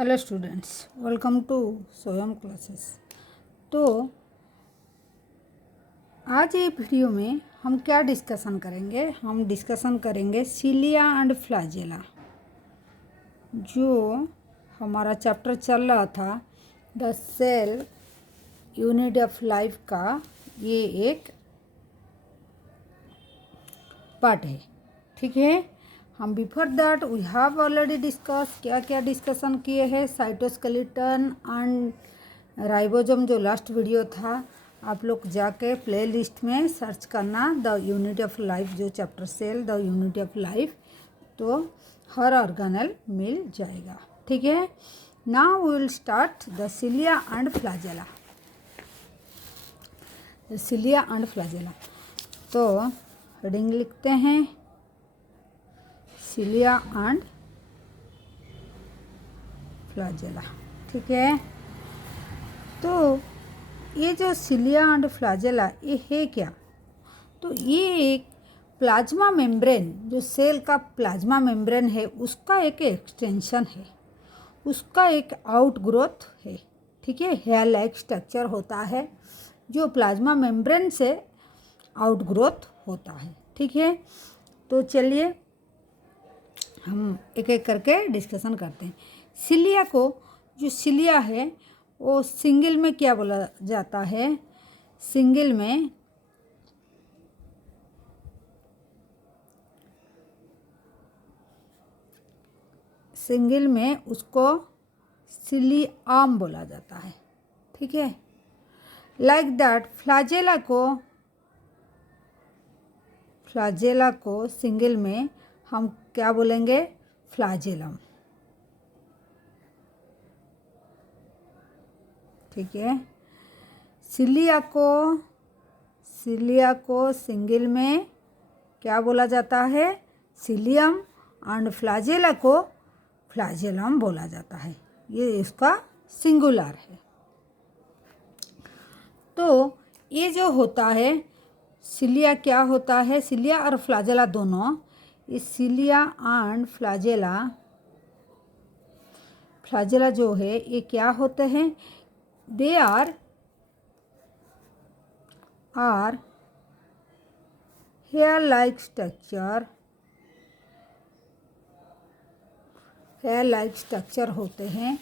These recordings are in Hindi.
हेलो स्टूडेंट्स, वेलकम टू स्वयं क्लासेस। तो आज ये वीडियो में हम क्या डिस्कशन करेंगे? हम डिस्कशन करेंगे सिलिया एंड फ्लैजेला। जो हमारा चैप्टर चल रहा था the cell unit of life का, ये एक पार्ट है। ठीक है, हम before that we have already discuss क्या क्या डिस्कशन किए हैं। साइटोस्केलेटन एंड राइबोसोम जो लास्ट वीडियो था, आप लोग जाके प्ले लिस्ट में सर्च करना द यूनिट ऑफ लाइफ, जो chapter cell the unit of life, तो हर ऑर्गेनेल मिल जाएगा। ठीक है, now we will start the cilia and flagella. Cilia and flagella, तो हेडिंग लिखते हैं सिलिया एंड फ्लैजेला। ठीक है, तो ये जो सिलिया एंड फ्लैजेला ये है क्या? तो ये एक प्लाज्मा मेम्ब्रेन, जो सेल का प्लाज्मा मेम्ब्रेन है उसका एक एक्सटेंशन है, उसका एक आउटग्रोथ है। ठीक है, हेयर लाइक स्ट्रक्चर होता है जो प्लाज्मा मेम्ब्रेन से आउटग्रोथ होता है। ठीक है, तो चलिए हम एक एक करके डिस्कशन करते हैं। सिलिया को, जो सिलिया है वो सिंगल में क्या बोला जाता है? सिंगल में उसको सिलियम बोला जाता है। ठीक है, लाइक दैट फ्लैजेला को सिंगल में हम क्या बोलेंगे? फ्लैजेलम। ठीक है, सिलिया को सिंगल में क्या बोला जाता है? सिलियम। एंड फ्लैजेला को फ्लैजेलम बोला जाता है, ये इसका सिंगुलर है। तो ये जो होता है सिलिया, क्या होता है? सिलिया और फ्लैजेला दोनों, इस सिलिया एंड फ्लैजेला जो है ये क्या होते हैं? They are hair like structure होते हैं।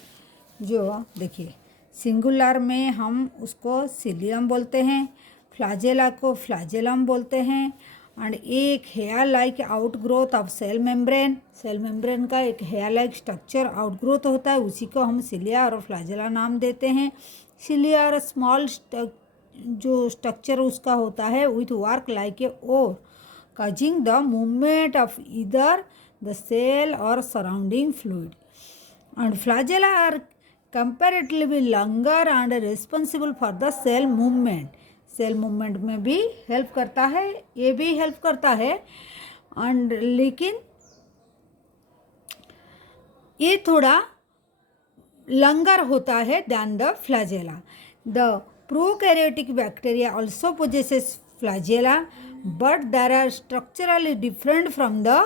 जो देखिए, सिंगुलर में हम उसको सिलियम बोलते हैं, फ्लैजेला को फ्लैजेलम बोलते हैं। एंड एक hair like outgrowth of cell membrane का एक हेयर लाइक स्ट्रक्चर आउटग्रोथ होता है, उसी को हम सिलिया और फ्लैजेला नाम देते हैं। सिलिया और स्मॉल जो स्ट्रक्चर उसका होता है with work like a oar, causing the movement of either the cell or surrounding fluid. And flagella are comparatively longer and responsible for the cell movement. Cell movement में भी हेल्प करता है, ये भी हेल्प करता है। एंड लेकिन ये थोड़ा लंगर होता है than the flagella. The prokaryotic bacteria also possesses flagella, but there are structurally different from the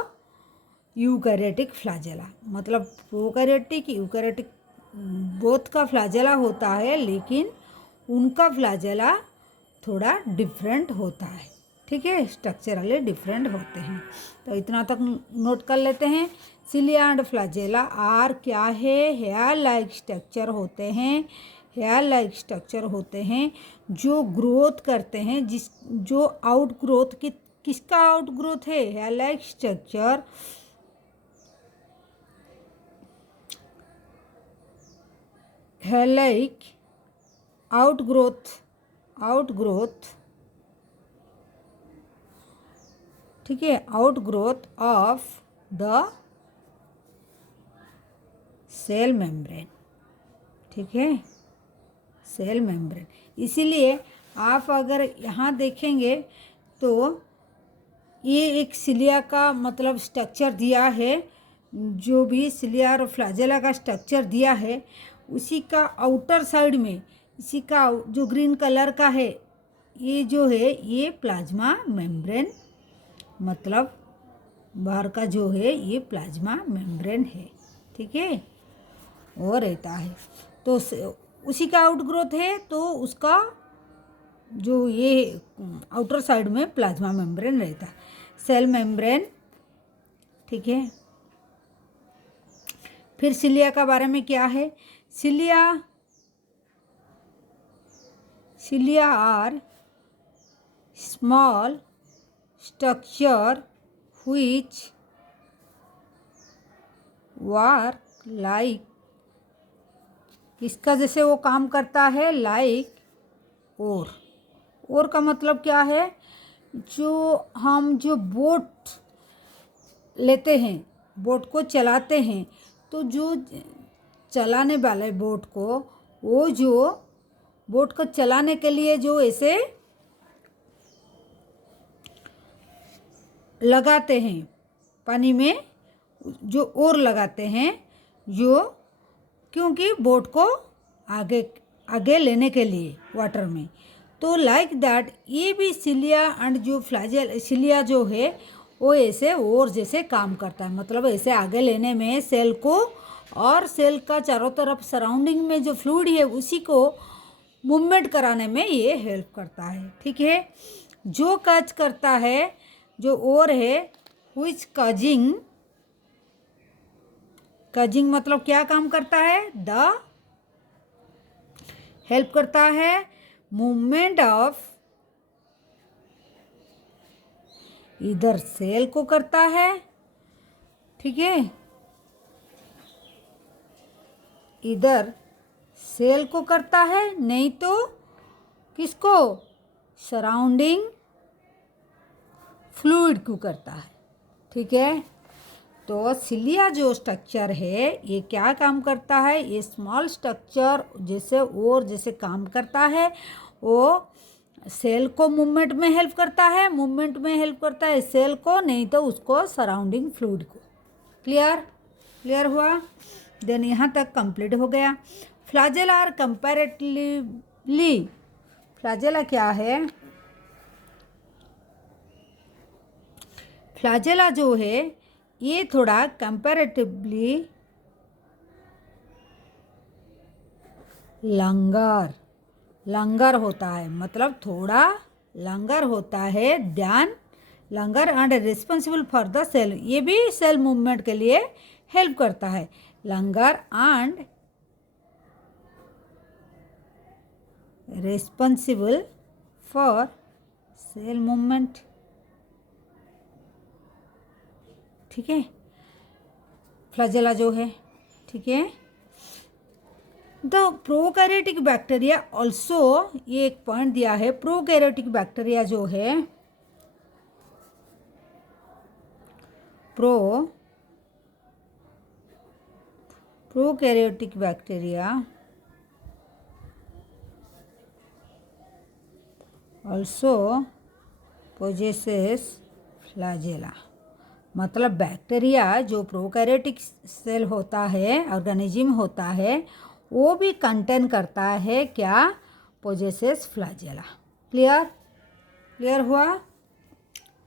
eukaryotic flagella. मतलब प्रोकैरियोटिक यूकैरियोटिक बोथ का फ्लैजेला होता है, लेकिन उनका फ्लैजेला थोड़ा डिफरेंट होता है। ठीक है, स्ट्रक्चरली डिफरेंट होते हैं। तो इतना तक नोट कर लेते हैं। सिलिया एंड फ्लैजेला आर क्या है? हेयर लाइक स्ट्रक्चर होते हैं, हेयर लाइक स्ट्रक्चर होते हैं जो ग्रोथ करते हैं, जो आउट ग्रोथ किसका आउट ग्रोथ है? Hair like structure hair like outgrowth ठीक है, outgrowth of the cell membrane. ठीक है, सेल मेम्ब्रेन। इसीलिए आप अगर यहाँ देखेंगे तो ये एक सिलिया का मतलब स्ट्रक्चर दिया है, जो भी सिलिया और फ्लैजेला का स्ट्रक्चर दिया है उसी का आउटर साइड में, इसी का जो ग्रीन कलर का है, ये जो है ये प्लाज्मा मेम्ब्रेन, मतलब बाहर का जो है ये प्लाज्मा मेम्ब्रेन है। ठीक है, वो रहता है। तो उसी का आउटग्रोथ है, तो उसका जो ये आउटर साइड में प्लाज्मा मेम्ब्रेन रहता है, सेल मेम्ब्रेन। ठीक है, फिर सिलिया का बारे में क्या है? Cilia are small structure which work like, किसका जैसे वो काम करता है? लाइक और का मतलब क्या है? जो बोट लेते हैं, बोट को चलाते हैं, तो जो चलाने वाले बोट को, वो जो बोट को चलाने के लिए जो ऐसे लगाते हैं पानी में, जो ओर लगाते हैं, जो क्योंकि बोट को आगे लेने के लिए वाटर में। तो लाइक दैट ये भी सिलिया एंड जो सिलिया जो है वो ऐसे और जैसे काम करता है, मतलब ऐसे आगे लेने में सेल को, और सेल का चारों तरफ सराउंडिंग में जो फ्लूइड है उसी को मूवमेंट कराने में ये हेल्प करता है। ठीक है, जो कैच करता है, जो और है व्हिच कजिंग मतलब क्या काम करता है? द हेल्प करता है मूवमेंट ऑफ, इधर सेल को करता है। ठीक है, इधर सेल को करता है, नहीं तो किसको? सराउंडिंग फ्लूइड को करता है। ठीक है, तो सिलिया जो स्ट्रक्चर है ये क्या काम करता है? ये स्मॉल स्ट्रक्चर जैसे काम करता है, वो सेल को मूवमेंट में हेल्प करता है, सेल को, नहीं तो उसको सराउंडिंग फ्लूइड को। क्लियर हुआ? देन यहाँ तक कंप्लीट हो गया। फ्लैजेला आर कंपैरेटिवली, फ्लैजेला क्या है? फ्लैजेला जो है ये थोड़ा कंपैरेटिवली लंगर होता है, मतलब थोड़ा लंगर होता है, ध्यान लंगर and responsible for the cell, ये भी सेल मूवमेंट के लिए हेल्प करता है। लंगर and responsible for cell movement. ठीक है, फ्लैजेला जो है। ठीक है, द प्रोकैरियोटिक बैक्टीरिया ऑल्सो, ये एक पॉइंट दिया है, प्रोकैरियोटिक बैक्टीरिया जो है, prokaryotic bacteria also possesses flagella, मतलब बैक्टीरिया जो प्रोकैरियोटिक सेल होता है, ऑर्गेनिज्म होता है, वो भी कंटेन करता है क्या? Possesses flagella. क्लियर हुआ?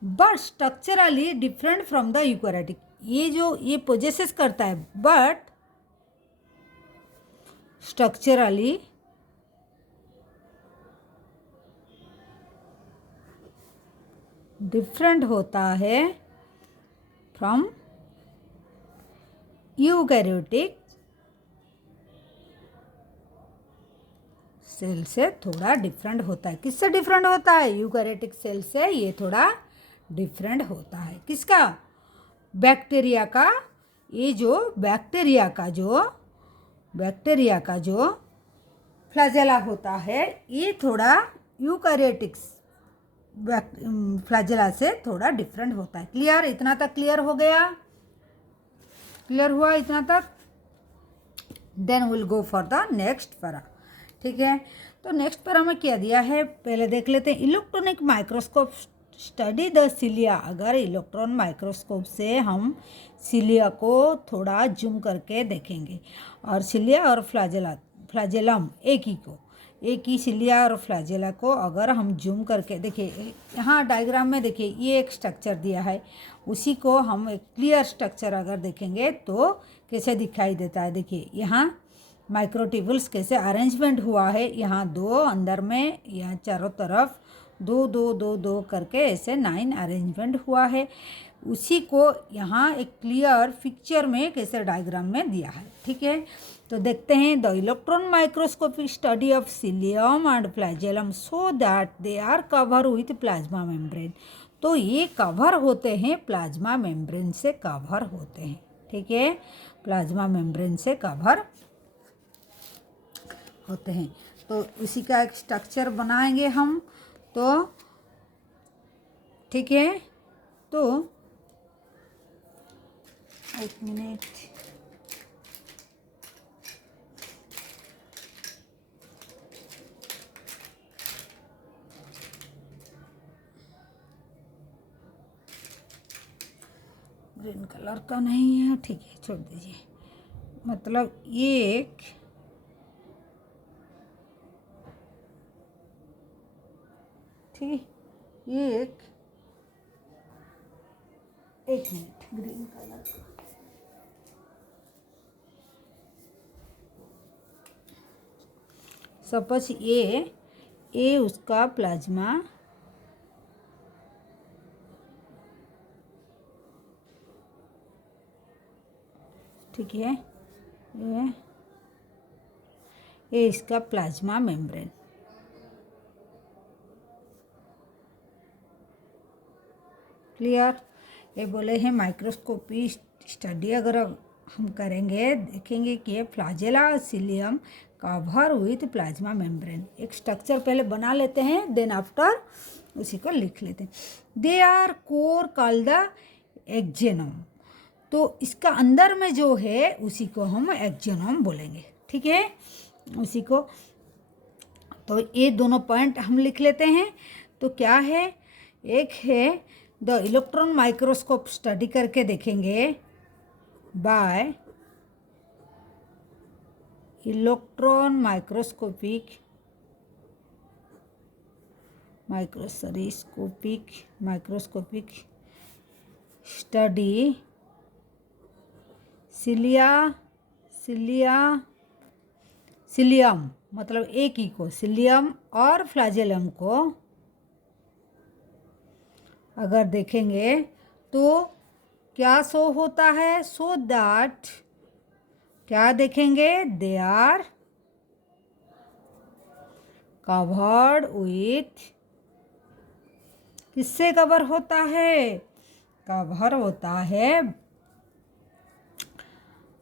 But structurally different from the eukaryotic, ये पोजेसेस करता है, बट स्ट्रक्चरली डिफरेंट होता है फ्रॉम यूकैरियोटिक सेल से, थोड़ा डिफरेंट होता है। किससे डिफरेंट होता है? यूकैरियोटिक सेल से ये थोड़ा डिफरेंट होता है। किसका? बैक्टीरिया का। ये जो बैक्टीरिया का जो फ्लैजेला होता है, ये थोड़ा यूकैरियोटिक फ्लैजेला से थोड़ा डिफरेंट होता है। क्लियर? इतना तक क्लियर हो गया? क्लियर हुआ इतना तक? Then will go for the next para. ठीक है, तो नेक्स्ट पैरा में क्या दिया है पहले देख लेते हैं। Electronic microscope study the cilia. अगर इलेक्ट्रॉन माइक्रोस्कोप से हम सिलिया को थोड़ा जूम करके देखेंगे, और सिलिया और फ्लैजेलम एक ही सिलिया और फ्लैजेला को अगर हम जूम करके देखिए, यहाँ डायग्राम में देखिए, ये एक स्ट्रक्चर दिया है, उसी को हम एक क्लियर स्ट्रक्चर अगर देखेंगे तो कैसे दिखाई देता है। देखिए यहाँ माइक्रोट्यूबुल्स कैसे अरेंजमेंट हुआ है, यहाँ 2 अंदर में, यहाँ चारों तरफ 2 2 2 2 करके ऐसे 9 अरेंजमेंट हुआ है। उसी को यहाँ एक क्लियर पिक्चर में कैसे डायग्राम में दिया है। ठीक है, तो देखते हैं। The electron microscopic study of cilium and flagellum so that they are cover with plasma membrane. तो ये कवर होते हैं, प्लाज्मा मेम्ब्रेन से कवर होते हैं। ठीक है, प्लाज्मा मेम्ब्रेन से कवर होते हैं। तो उसी का एक स्ट्रक्चर बनाएंगे हम। तो ठीक है, तो एक मिनट, ग्रीन कलर का नहीं है, ठीक है छोड़ दीजिए। मतलब ये एक ठीक है, ये एक मिनट, ग्रीन कलर का सपोज ये उसका प्लाज्मा, ठीक है, ये इसका प्लाज्मा मेम्ब्रेन। क्लियर। ये बोले हैं माइक्रोस्कोपी स्टडी अगर हम करेंगे, देखेंगे कि flagella cilium cover with plasma membrane. एक स्ट्रक्चर पहले बना लेते हैं, देन आफ्टर उसी को लिख लेते हैं। They are core called the axoneme. तो इसका अंदर में जो है उसी को हम एक्जेनोम बोलेंगे। ठीक है, उसी को। तो ये दोनों पॉइंट हम लिख लेते हैं। तो क्या है, एक है द इलेक्ट्रॉन माइक्रोस्कोप स्टडी करके देखेंगे bye electron microscopic study cilium, मतलब एक ही को, सीलियम और फ्लैजेलम को अगर देखेंगे तो क्या शो होता है, सो दैट क्या देखेंगे, दे आर कवर्ड विथ, किससे कवर होता है, कवर होता है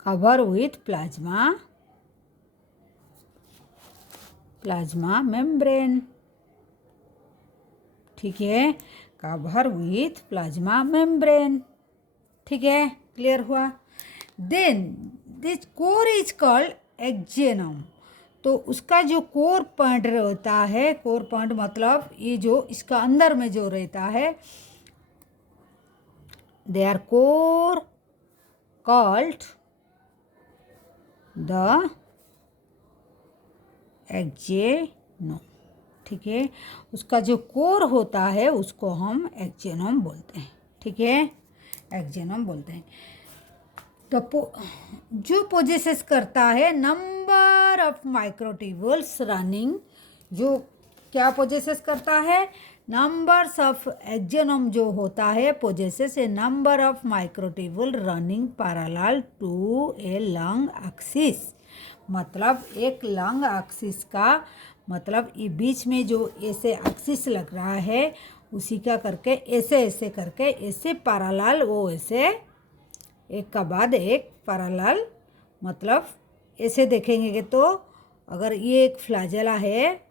कवर विथ प्लाज्मा मेम्ब्रेन। ठीक है, कवर विथ प्लाज्मा मेम्ब्रेन। ठीक है, क्लियर हुआ। Then this core is called axoneme. तो उसका जो कोर पॉइंट रहता है, कोर पॉइंट मतलब ये जो इसका अंदर में जो रहता है, they are core called the axoneme. ठीक है, उसका जो कोर होता है उसको हम एक्जेनोम बोलते हैं। ठीक है, एक्जेनोम बोलते हैं। तो जो पोजेसेस करता है नंबर ऑफ माइक्रोट्यूबुल्स रनिंग, जो क्या पोजेसेस करता है, नंबर्स ऑफ एक्जेनोम जो होता है possesses a number of microtubule running parallel to a long axis. मतलब एक लॉन्ग एक्सिस का मतलब ये बीच में जो ऐसे एक्सिस लग रहा है उसी का करके ऐसे ऐसे करके ऐसे पैरेलल, वो ऐसे एक का बाद एक पैरेलल, मतलब ऐसे देखेंगे कि तो अगर ये एक फ्लैजेला है,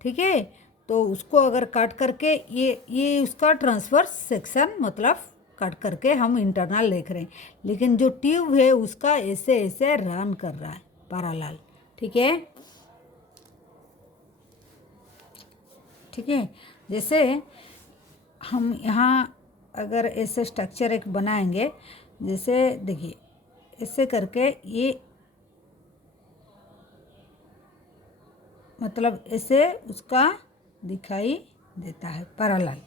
ठीक है, तो उसको अगर काट करके ये उसका ट्रांसवर्स सेक्शन मतलब काट करके हम इंटरनल देख रहे हैं, लेकिन जो ट्यूब है उसका ऐसे ऐसे रन कर रहा है पैरेलल। ठीक है, ठीक है, जैसे हम यहाँ अगर ऐसे स्ट्रक्चर एक बनाएंगे, जैसे देखिए ऐसे करके ये मतलब ऐसे उसका दिखाई देता है पैरेलल।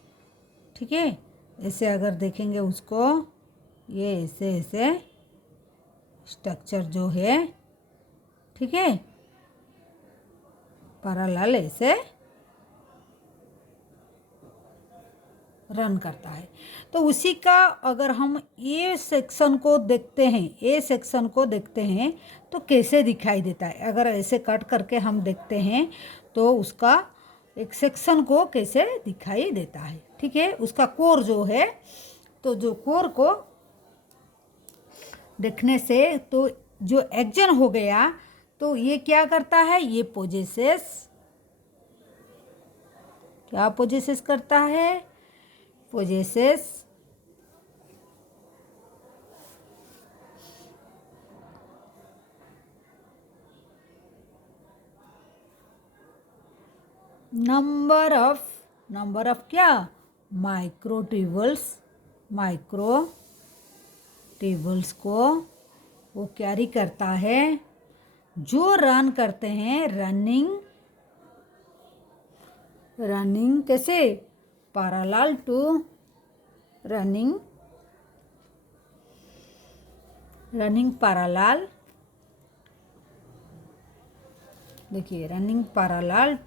ठीक है, ऐसे अगर देखेंगे उसको, ये ऐसे ऐसे स्ट्रक्चर जो है, ठीक है, पैरेलल ऐसे रन करता है। तो उसी का अगर हम ए सेक्शन को देखते हैं, तो कैसे दिखाई देता है। अगर ऐसे कट करके हम देखते हैं तो उसका एक सेक्शन को कैसे दिखाई देता है, ठीक है। उसका कोर जो है, तो जो कोर को देखने से तो जो एक्शन हो गया, तो ये क्या करता है, ये क्या पोजेसेस करता है, पोजेसेस नंबर ऑफ क्या, माइक्रोट्यूबल्स को वो कैरी करता है, जो रन करते हैं, रनिंग कैसे, पैरेलल टू रनिंग पैरेलल, देखिए running parallel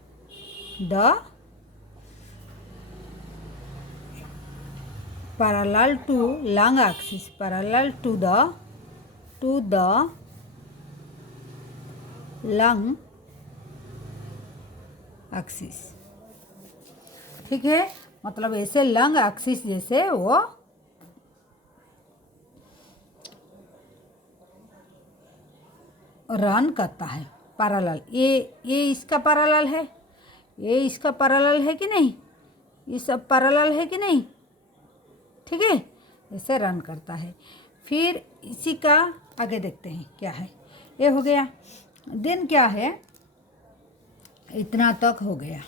to long axis, parallel to the long axis, ठीक है। मतलब ऐसे लंग एक्सिस जैसे वो रन करता है पैरेलल। ये इसका पैरेलल है, ये इसका पैरेलल है कि नहीं, ये सब पैरेलल है कि नहीं, ठीक है, ऐसे रन करता है। फिर इसी का आगे देखते हैं क्या है। ये हो गया, देन क्या है, इतना तक हो गया।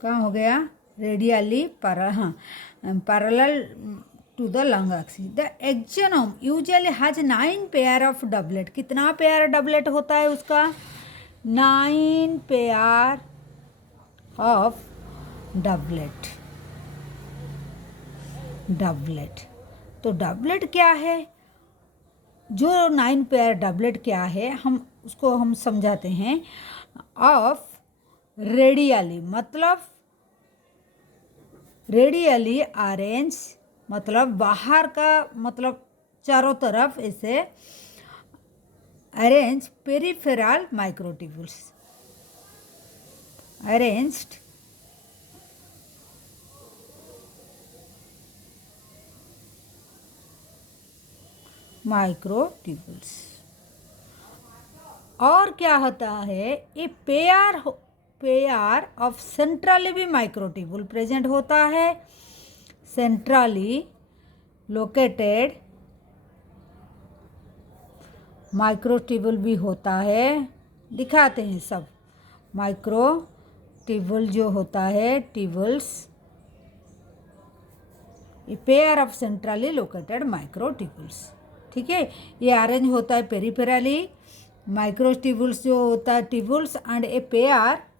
कहाँ हो गया, radially parallel to the long axis. The axoneme usually has 9 pair of doublet. कितना पेयर डबलेट होता है उसका, 9 पेयर ऑफ डबलेट। तो डबलेट क्या है, जो 9 पेयर डबलेट क्या है, हम समझाते हैं। ऑफ रेडियली, मतलब रेडियली अरेंज, मतलब बाहर का, मतलब चारों तरफ ऐसे arrange peripheral microtubules, arranged microtubules. और क्या होता है, ये पेयर ऑफ सेंट्रली भी माइक्रोट्यूबुल प्रेजेंट होता है, सेंट्रली लोकेटेड माइक्रोट्यूबुल भी होता है। दिखाते हैं सब माइक्रोट्यूबुल जो होता है, ट्यूबुल्स, ये pair of centrally located microtubules, ठीक है। ये अरेंज होता है पेरिफेरली, माइक्रोट्यूबुल्स जो होता है tubules and a pair,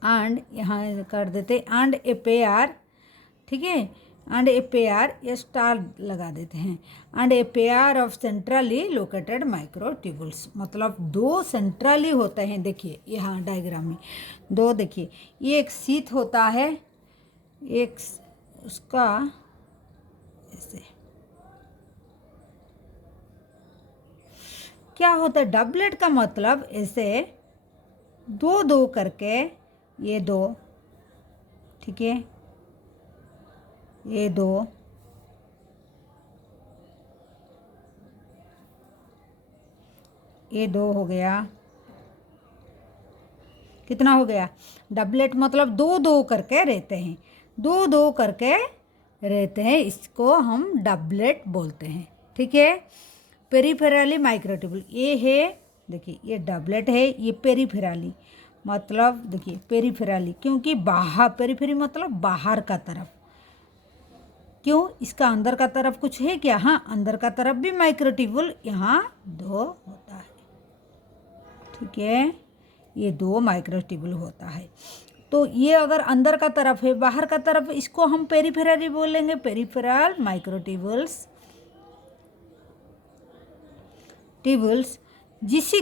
and यहाँ कर देते एंड ए पेयर, ठीक है, एंड ए पेयर, ये स्टार लगा देते हैं, and a pair of centrally located microtubules. मतलब 2 सेंट्रली होते हैं, देखिए यहाँ डायग्राम में 2, देखिए ये एक शीथ होता है, एक उसका ऐसे क्या होता है, डबलेट का मतलब ऐसे 2 करके, ये 2, ठीक है, ये 2, ये 2 हो गया। कितना हो गया, डबलेट मतलब 2 करके रहते हैं, 2 करके रहते हैं, इसको हम डबलेट बोलते हैं, ठीक है। पेरिफेरली माइक्रोट्यूबुल ये है, देखिए ये डबलेट है, ये पेरिफेरली मतलब देखिए पेरिफेरली, क्योंकि बाहर, पेरिफेरी मतलब बाहर का तरफ, क्यों, इसका अंदर का तरफ कुछ है क्या, हाँ, अंदर का तरफ भी माइक्रोट्यूबुल यहाँ 2 होता है, ठीक है, ये 2 माइक्रोट्यूबुल होता है। तो ये अगर अंदर का तरफ है, बाहर का तरफ, इसको हम पेरिफेरली बोलेंगे, पेरिफेरल माइक्रोट्यूबुल्स, ट्यूबुल्स, जिसी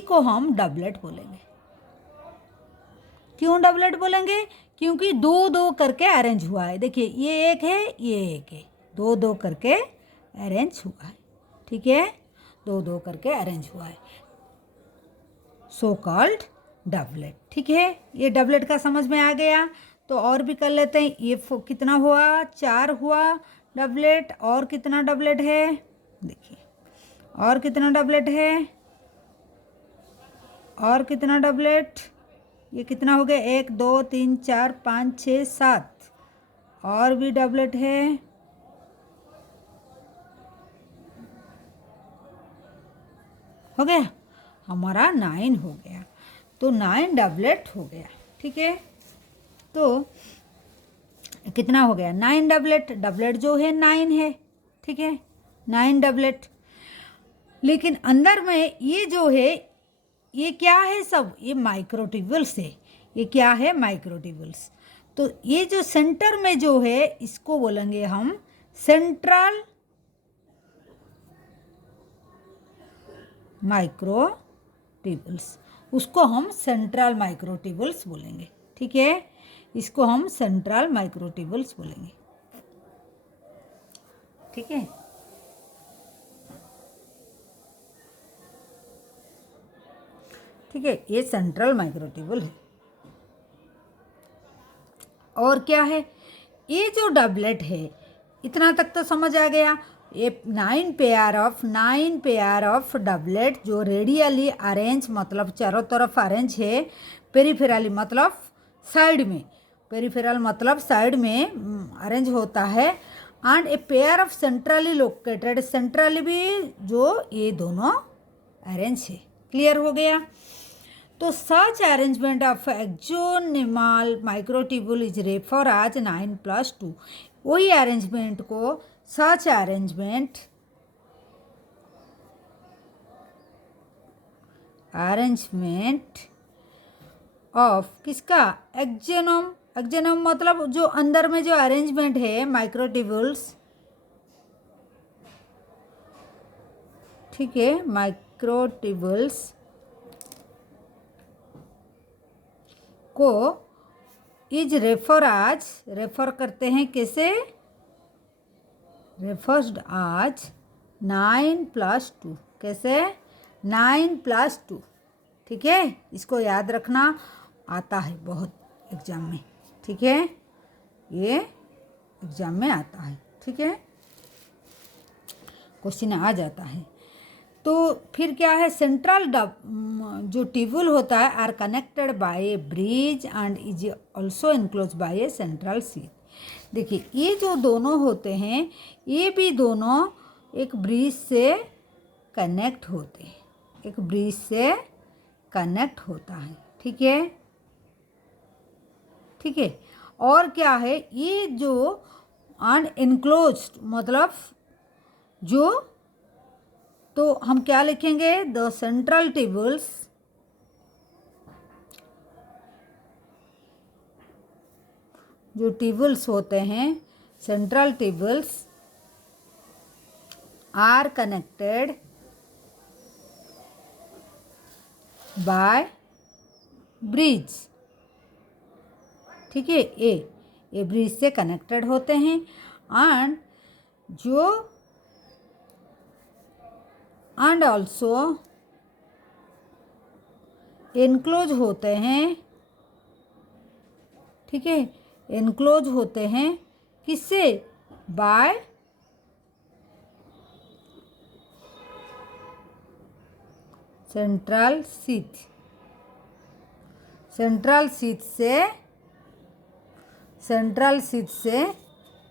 को हम डबलेट बोलेंगे। क्यों डबलेट बोलेंगे? क्योंकि दो दो करके अरेंज हुआ है। देखिए ये एक है, ये एक है, दो दो करके अरेंज हुआ है। ठीक है, दो दो करके अरेंज हुआ है, सो कॉल्ड डबलेट। ठीक है, ये डबलेट का समझ में आ गया। तो और भी कर लेते हैं। ये कितना हुआ? 4 हुआ डबलेट। और कितना डबलेट है? देखिए और कितना डबलेट है? और कितना डबलेट? ये कितना हो गया? 1 2 3 4 5 6 7। और भी डबलेट है। हो गया हमारा 9 हो गया। तो 9 डबलेट हो गया। ठीक है, तो कितना हो गया? 9 डबलेट। डबलेट जो है 9 है। ठीक है, 9 डबलेट। लेकिन अंदर में ये जो है, ये क्या है? सब ये माइक्रोट्यूबुल्स है। ये क्या है? माइक्रोट्यूबुल्स। तो ये जो सेंटर में जो है, इसको बोलेंगे हम सेंट्रल माइक्रोट्यूबुल्स। उसको हम सेंट्रल माइक्रोट्यूबुल्स बोलेंगे। ठीक है, इसको हम सेंट्रल माइक्रोट्यूबुल्स बोलेंगे। ठीक है, ठीक है, ये सेंट्रल माइक्रोट्यूबुल है। और क्या है? ये जो डबलेट है, इतना तक तो समझ आ गया। ये 9 पेयर ऑफ डबलेट जो रेडियली अरेंज, मतलब चारों तरफ अरेंज है, पेरिफेरली मतलब साइड में, पेरिफेरल मतलब साइड में अरेंज होता है, and a pair of centrally located, centrally भी जो ये दोनों अरेंज है। क्लियर हो गया? तो such arrangement of axonemal microtubule is refer as 9+2। वही अरेंजमेंट को सच अरेंजमेंट ऑफ किसका? एक्सोनम। एक्सोनम मतलब जो अंदर में जो अरेंजमेंट है माइक्रोट्यूबुल्स। ठीक है, माइक्रोट्यूबुल्स को इज रेफर करते हैं कैसे? रेफर्ड आज 9+2। कैसे? 9+2। ठीक है, इसको याद रखना, आता है बहुत एग्जाम में। ठीक है, ये एग्जाम में आता है। ठीक है, क्वेश्चन आ जाता है। तो फिर क्या है? सेंट्रल जो ट्यूबुल होता है are connected by a bridge and is also enclose by a central sheath. देखिए ये जो दोनों होते हैं, ये भी दोनों एक ब्रिज से कनेक्ट होते हैं, एक ब्रिज से कनेक्ट होता है। ठीक है, ठीक है। और क्या है? ये जो अनइनक्लोज्ड मतलब जो, तो हम क्या लिखेंगे? द सेंट्रल ट्यूबुल्स जो ट्यूबुल्स होते हैं, central tubules are connected by bridge. ठीक है, ये ब्रिज से कनेक्टेड होते हैं, एंड जो एंड ऑल्सो एनक्लोज होते हैं। ठीक है, एनक्लोज होते हैं किससे? By central seat. Central seat से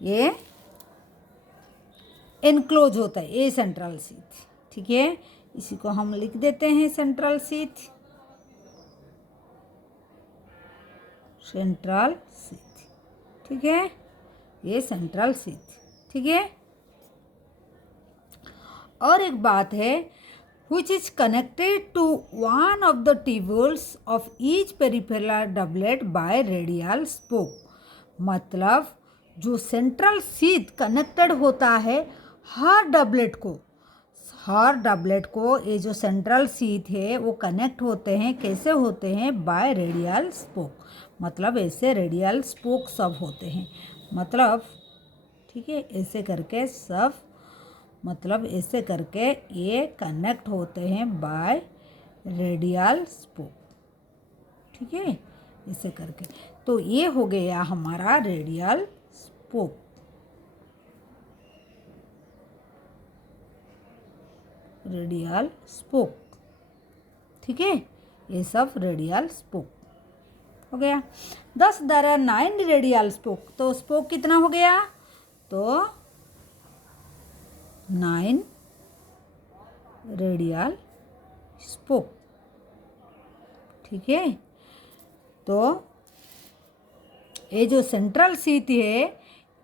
ये एनक्लोज होता है, ये सेंट्रल सीट। ठीक है, इसी को हम लिख देते हैं सेंट्रल सीट। सेंट्रल सीट, ठीक है, ये सेंट्रल सीट। ठीक है, और एक बात है, which is connected to one of the tubules of each peripheral doublet by radial spoke. मतलब जो सेंट्रल सीथ कनेक्टेड होता है हर डबलेट को ये जो सेंट्रल सीथ है वो कनेक्ट होते हैं, कैसे होते हैं? बाय रेडियल स्पोक, मतलब ऐसे रेडियल स्पोक सब होते हैं, मतलब ठीक है, ऐसे करके सब, मतलब ऐसे करके ये कनेक्ट होते हैं बाय रेडियल स्पोक, ठीक है, ऐसे करके। तो ये हो गया हमारा रेडियल स्पोक। रेडियल स्पोक, ठीक है, ये सब रेडियल स्पोक हो गया। 10 देयर आर 9 रेडियल स्पोक, तो स्पोक कितना हो गया? तो 9 रेडियल स्पोक, ठीक है। तो ये जो सेंट्रल सीथ है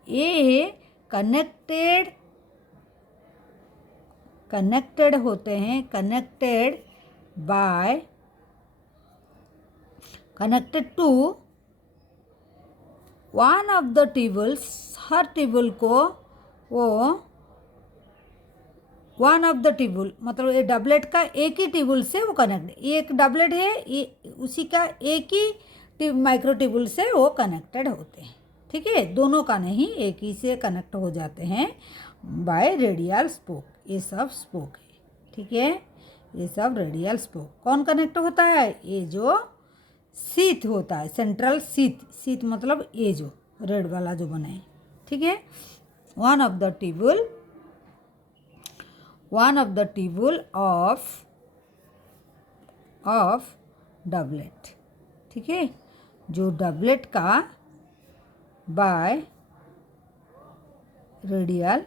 ये कनेक्टेड होते हैं, connected to one of the tubules, हर ट्यूबल को वो वन ऑफ द ट्यूबल, मतलब ये डबलेट का एक ही ट्यूबल से वो कनेक्ट, एक डबलेट है ये उसी का एक ही माइक्रो ट्यूबल से वो कनेक्टेड होते हैं, ठीक है, दोनों का नहीं, एक ही से कनेक्ट हो जाते हैं बाय रेडियल स्पोक। ये सब स्पोक है, ठीक है, ये सब रेडियल स्पोक। कौन कनेक्ट होता है? ये जो सीथ होता है, सेंट्रल सीथ मतलब ये जो रेड वाला जो बना है, ठीक है, one of the tubule of doublet, ठीक है, जो डबलेट का बाय रेडियल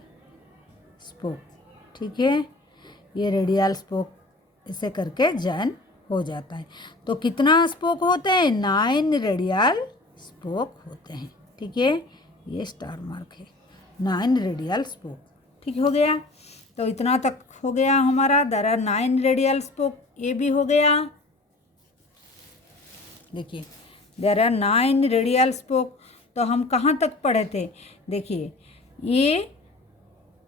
स्पोक, ठीक है, ये रेडियल स्पोक ऐसे करके जॉइन हो जाता है। तो कितना स्पोक होते हैं? 9 रेडियल स्पोक होते हैं, ठीक है, ये स्टार मार्क है, 9 रेडियल स्पोक, ठीक हो गया। तो इतना तक हो गया हमारा, देयर आर 9 रेडियल स्पोक, ये भी हो गया। देखिए देयर आर 9 रेडियल स्पोक, तो हम कहाँ तक पढ़े थे? देखिए ये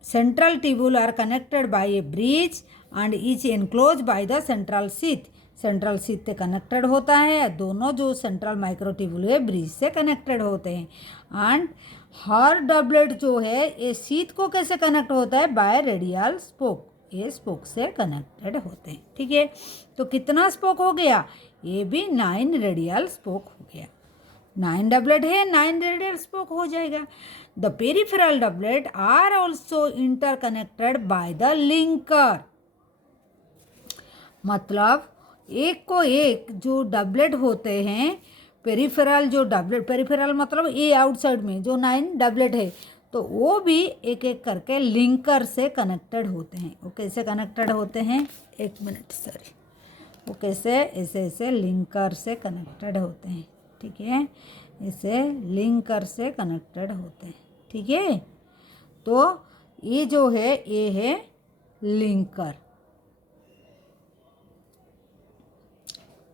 central tubule are connected by a bridge and each enclose by the central sheath, central sheath से कनेक्टेड होता है, दोनों जो सेंट्रल माइक्रो ट्यूबुल है ब्रिज से कनेक्टेड होते हैं। एंड हर डबलेट जो है ये सीथ को कैसे कनेक्ट होता है? बाय रेडियल स्पोक, ये स्पोक से कनेक्टेड होते हैं, ठीक है। तो कितना स्पोक हो गया? ये भी 9 रेडियल स्पोक हो गया। 9 डबलेट है, 9 रेडियल स्पोक हो जाएगा। The peripheral doublet are also interconnected by the linker, मतलब एक को एक जो डबलेट होते हैं, पेरिफेरल जो डबलेट, पेरिफेरल मतलब ये आउटसाइड में जो 9 डबलेट है, तो वो भी एक एक करके लिंकर से कनेक्टेड होते हैं। वो कैसे कनेक्टेड होते हैं? एक मिनट, सॉरी, वो कैसे ऐसे ऐसे लिंकर से कनेक्टेड होते हैं, ठीक है, ऐसे लिंकर से कनेक्टेड होते हैं, ठीक है। तो ये जो है ये है लिंकर,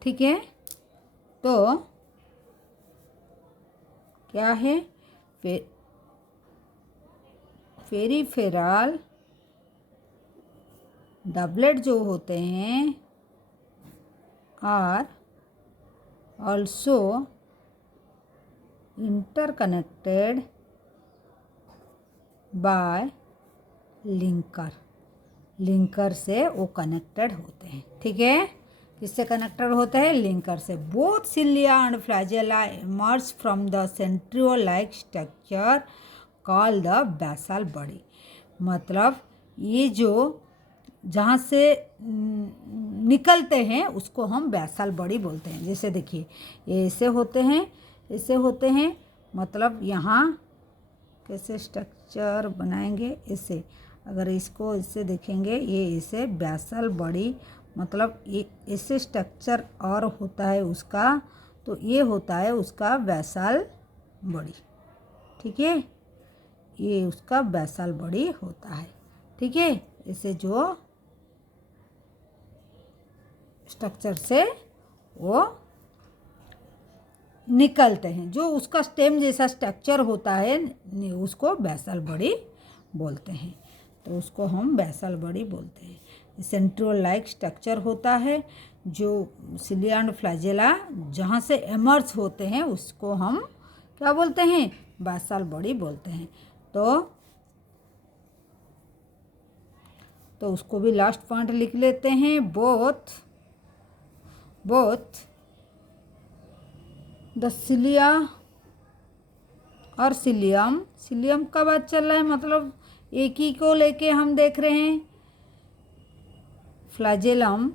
ठीक है। तो क्या है? पेरिफेरल डबलेट जो होते हैं are also interconnected by linker, linker से वो कनेक्टेड होते हैं, ठीक है। किससे कनेक्टेड होते हैं? लिंकर से। Both cilia and flagella emerge from the centriole like structure call the basal body, मतलब ये जो जहाँ से निकलते हैं उसको हम बेसल बॉडी बोलते हैं। जैसे देखिए ये ऐसे होते हैं, ऐसे होते हैं, मतलब यहाँ कैसे स्ट्रक्चर बनाएंगे, ऐसे अगर इसको इससे देखेंगे ये ऐसे बेसल बॉडी, मतलब ये ऐसे स्ट्रक्चर और होता है उसका, तो ये होता है उसका बेसल बॉडी, ठीक है, ये उसका बेसल बॉडी होता है, ठीक है। ऐसे जो स्ट्रक्चर से वो निकलते हैं। जो उसका स्टेम जैसा स्ट्रक्चर होता है उसको बेसल बॉडी बोलते हैं। तो उसको हम बेसल बॉडी बोलते हैं। सेंट्रियोल लाइक स्ट्रक्चर होता है जो सिलिया एंड फ्लैजेला जहाँ से एमर्ज होते हैं उसको हम क्या बोलते हैं, बेसल बॉडी बोलते हैं। तो उसको भी लास्ट पॉइंट लिख लेते हैं। बोथ द सिलिया और सिलियम का बात चल रहा है, मतलब एक ही को लेके हम देख रहे हैं। फ्लैजेलम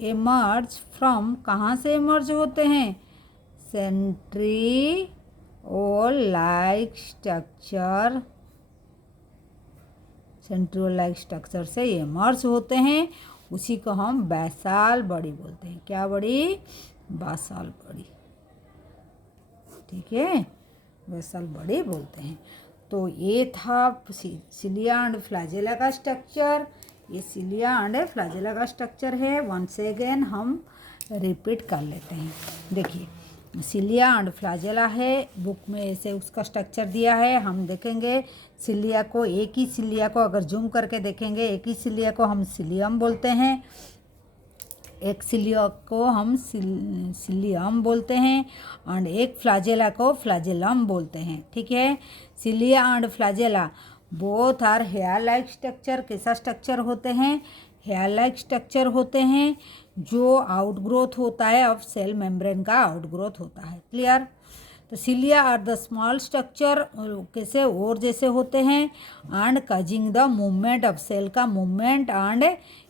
एमर्ज फ्रॉम, कहाँ से एमर्ज होते हैं, सेंट्रियोल लाइक स्ट्रक्चर से एमर्ज होते हैं। उसी को हम बेसल बॉडी बोलते हैं। क्या बॉडी, बेसल बॉडी, ठीक है, बेसल बॉडी बोलते हैं। तो ये था सिलिया एंड फ्लैजेला का स्ट्रक्चर। ये सिलिया एंड फ्लैजेला का स्ट्रक्चर है। वंस अगेन हम रिपीट कर लेते हैं। देखिए सिलिया एंड फ्लैजेला है, बुक में ऐसे उसका स्ट्रक्चर दिया है। हम देखेंगे सिलिया को, एक ही सिलिया को अगर जूम करके देखेंगे, एक ही सिलिया को हम सिलियम बोलते हैं, एक सिलिया को हम सिलियम बोलते हैं, एंड एक फ्लैजेला को फ्लैजेलम बोलते हैं। ठीक है, cilia and flagella both are hair like structure. कैसा स्ट्रक्चर होते हैं, हेयर लाइक स्ट्रक्चर होते हैं, जो आउटग्रोथ होता है ऑफ सेल मेम्ब्रेन का आउटग्रोथ होता है। क्लियर। तो cilia are the small structure, कैसे और जैसे होते हैं, and causing the movement of cell का मूवमेंट, एंड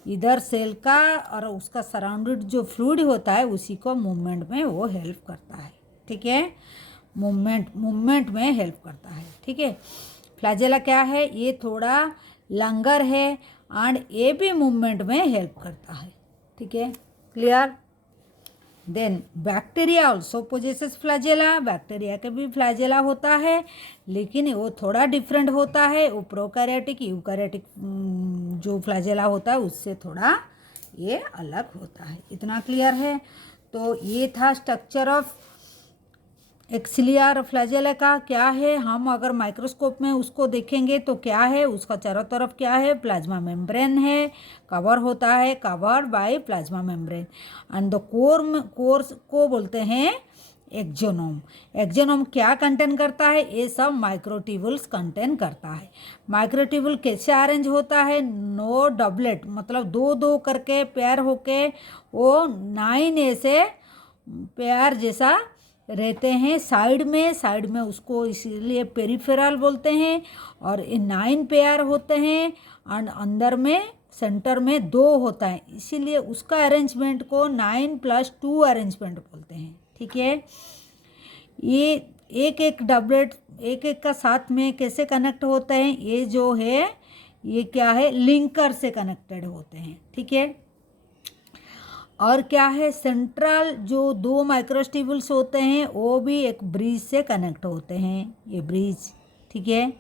इधर सेल का और उसका सराउंडेड जो फ्लूइड होता है उसी को मूवमेंट में वो हेल्प करता है। ठीक है, मूवमेंट में हेल्प करता है। ठीक है, फ्लैजेला क्या है, ये थोड़ा लंगर है एंड ये भी मूवमेंट में हेल्प करता है। ठीक है, clear. Then bacteria also possesses flagella, bacteria के भी फ्लैजेला होता है, लेकिन वो थोड़ा डिफरेंट होता है। वो प्रोकैरियोटिक यूकैरियोटिक जो फ्लैजेला होता है उससे थोड़ा ये अलग होता है। इतना क्लियर है। तो ये था स्ट्रक्चर ऑफ एक्सिलिया और फ्लैजेला का। क्या है, हम अगर माइक्रोस्कोप में उसको देखेंगे तो क्या है, उसका चारों तरफ क्या है, प्लाज्मा मेम्ब्रेन है, कवर होता है, cover by plasma membrane, and the core को बोलते हैं एक्सोनोम। एक्सोनोम क्या कंटेन करता है, ये सब माइक्रोट्यूबुल्स कंटेन करता है। माइक्रोट्यूबुल कैसे अरेंज होता है, नो डबलेट, मतलब दो दो करके पेयर होके वो 9 ऐसे पेयर जैसा रहते हैं साइड में उसको इसीलिए पेरिफेरल बोलते हैं। और 9 पेयर होते हैं एंड अंदर में सेंटर में 2 होता है, इसीलिए उसका अरेंजमेंट को 9+2 अरेंजमेंट बोलते हैं। ठीक है, ये एक एक डबलेट एक एक का साथ में कैसे कनेक्ट होते हैं, ये जो है ये क्या है, लिंकर से कनेक्टेड होते हैं। ठीक है, और क्या है, सेंट्रल जो 2 माइक्रोट्यूबुल्स होते हैं वो भी एक ब्रिज से कनेक्ट होते हैं। ये ब्रिज, ठीक है,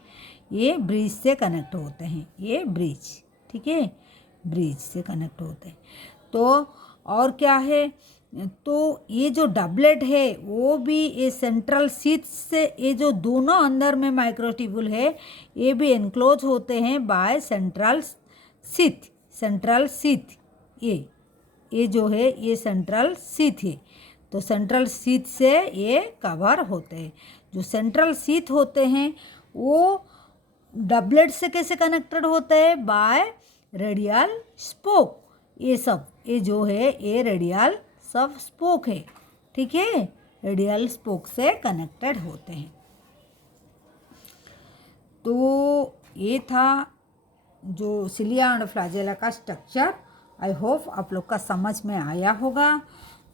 ये ब्रिज से कनेक्ट होते हैं, ये ब्रिज, ठीक है, ब्रिज से कनेक्ट होते हैं। तो और क्या है, तो ये जो डबलेट है वो भी ये सेंट्रल सीथ से, ये जो दोनों अंदर में माइक्रोट्यूबुल है ये भी एनक्लोज होते हैं बाय सेंट्रल सीथ। ये जो है ये सेंट्रल सीथ है। तो सेंट्रल सीथ से ये कवर होते हैं। जो सेंट्रल सीथ होते हैं वो डबलेट से कैसे कनेक्टेड होते हैं, बाय रेडियल स्पोक। ये जो है ये रेडियल सब स्पोक है। ठीक है, रेडियल स्पोक से कनेक्टेड होते हैं। तो ये था जो सिलिया एंड फ्लैजेला का स्ट्रक्चर। आई होप आप लोग का समझ में आया होगा।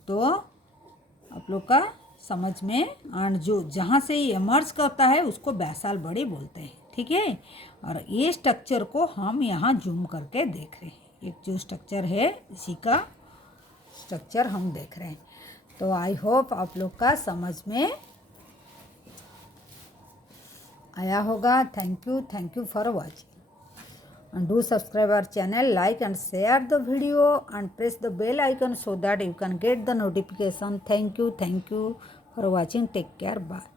तो आप लोग का समझ में, एंड जो जहाँ से ये एमर्ज करता है उसको बेसल बॉडी बोलते हैं। ठीक है, और ये स्ट्रक्चर को हम यहाँ जूम करके देख रहे हैं। एक जो स्ट्रक्चर है इसी का स्ट्रक्चर हम देख रहे हैं। तो आई होप आप लोग का समझ में आया होगा। Thank you for watching. and do subscribe our channel, like and share the video and press the bell icon so that you can get the notification. Thank you for watching. Take care. Bye.